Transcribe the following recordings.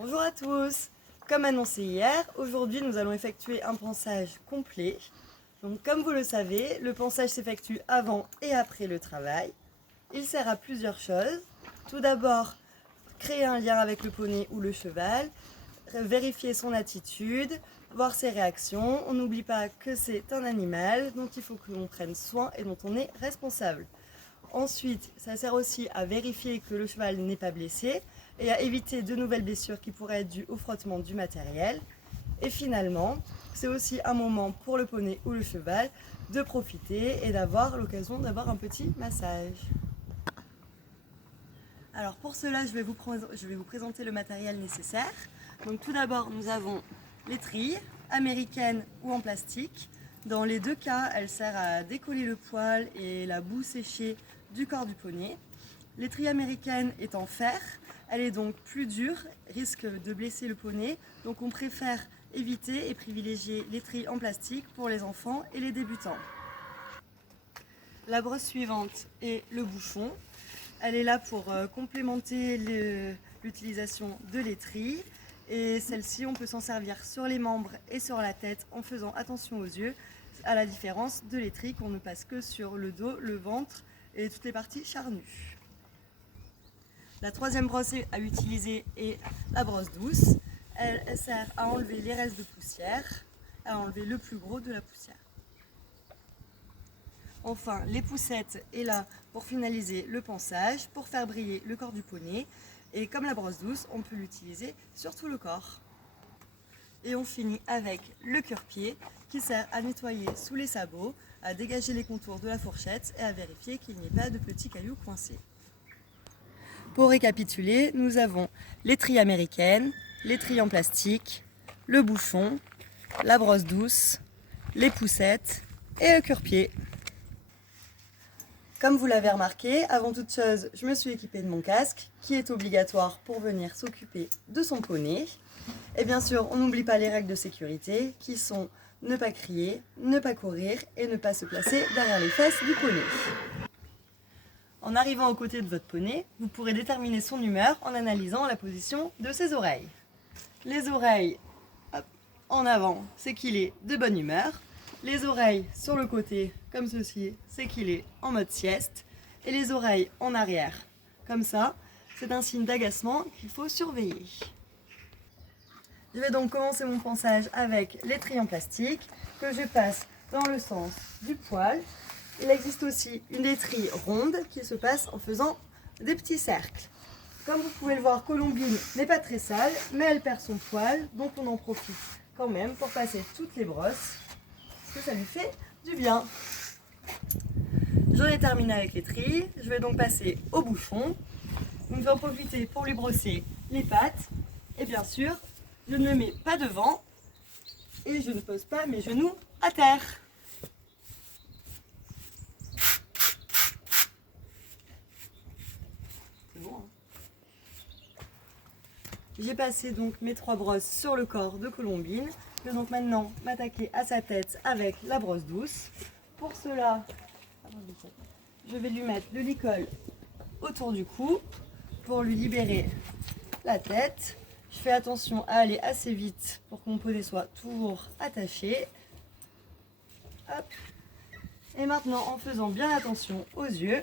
Bonjour à tous. Comme annoncé hier, aujourd'hui nous allons effectuer un ponçage complet. Donc comme vous le savez, le ponçage s'effectue avant et après le travail. Il sert à plusieurs choses. Tout d'abord, créer un lien avec le poney ou le cheval, vérifier son attitude, voir ses réactions. On n'oublie pas que c'est un animal dont il faut que l'on prenne soin et dont on est responsable. Ensuite, ça sert aussi à vérifier que le cheval n'est pas blessé et à éviter de nouvelles blessures qui pourraient être dues au frottement du matériel. Et finalement, c'est aussi un moment pour le poney ou le cheval de profiter et d'avoir l'occasion d'avoir un petit massage. Alors pour cela, je vais vous présenter le matériel nécessaire. Donc tout d'abord, nous avons l'étrille, américaine ou en plastique. Dans les deux cas, elle sert à décoller le poil et la boue séchée du corps du poney. L'étrille américaine est en fer, elle est donc plus dure, risque de blesser le poney, donc on préfère éviter et privilégier l'étrille en plastique pour les enfants et les débutants. La brosse suivante est le bouchon. Elle est là pour complémenter l'utilisation de l'étrille. Et celle-ci, on peut s'en servir sur les membres et sur la tête en faisant attention aux yeux, à la différence de l'étrille qu'on ne passe que sur le dos, le ventre et toutes les parties charnues. La troisième brosse à utiliser est la brosse douce. Elle sert à enlever les restes de poussière, à enlever le plus gros de la poussière. Enfin, l'épousette est là pour finaliser le ponçage, pour faire briller le corps du poney. Et comme la brosse douce, on peut l'utiliser sur tout le corps. Et on finit avec le cure-pied qui sert à nettoyer sous les sabots, à dégager les contours de la fourchette et à vérifier qu'il n'y ait pas de petits cailloux coincés. Pour récapituler, nous avons l'étrille américaine, l'étrille en plastique, le bouchon, la brosse douce, les poussettes et le cure-pied. Comme vous l'avez remarqué, avant toute chose, je me suis équipée de mon casque, qui est obligatoire pour venir s'occuper de son poney. Et bien sûr, on n'oublie pas les règles de sécurité, qui sont ne pas crier, ne pas courir et ne pas se placer derrière les fesses du poney. En arrivant aux côtés de votre poney, vous pourrez déterminer son humeur en analysant la position de ses oreilles. Les oreilles en avant, c'est qu'il est de bonne humeur. Les oreilles sur le côté, comme ceci, c'est qu'il est en mode sieste. Et les oreilles en arrière, comme ça, c'est un signe d'agacement qu'il faut surveiller. Je vais donc commencer mon ponçage avec l'étrille en plastique que je passe dans le sens du poil. Il existe aussi une étrille ronde qui se passe en faisant des petits cercles. Comme vous pouvez le voir, Colombine n'est pas très sale, mais elle perd son poil, donc on en profite quand même pour passer toutes les brosses. Parce que ça lui fait du bien. J'en ai terminé avec l'étrille, je vais donc passer au bouchon. Donc je vais en profiter pour lui brosser les pattes. Et bien sûr, je ne le mets pas devant et je ne pose pas mes genoux à terre. C'est bon, hein? J'ai passé donc mes 3 brosses sur le corps de Colombine. Je vais donc maintenant m'attaquer à sa tête avec la brosse douce. Pour cela, je vais lui mettre de l'icole autour du cou pour lui libérer la tête. Je fais attention à aller assez vite pour que mon poney soit toujours attaché. Hop. Et maintenant, en faisant bien attention aux yeux,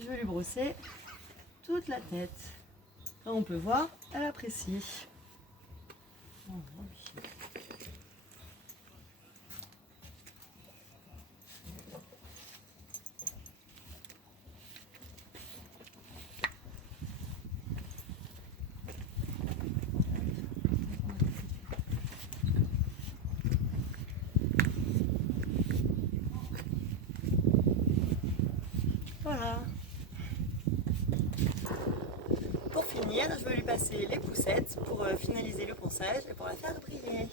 je vais lui brosser toute la tête. Là, on peut voir, elle apprécie. Voilà. Pour finir, je vais lui passer les poussettes pour finaliser le ponçage et pour la faire briller.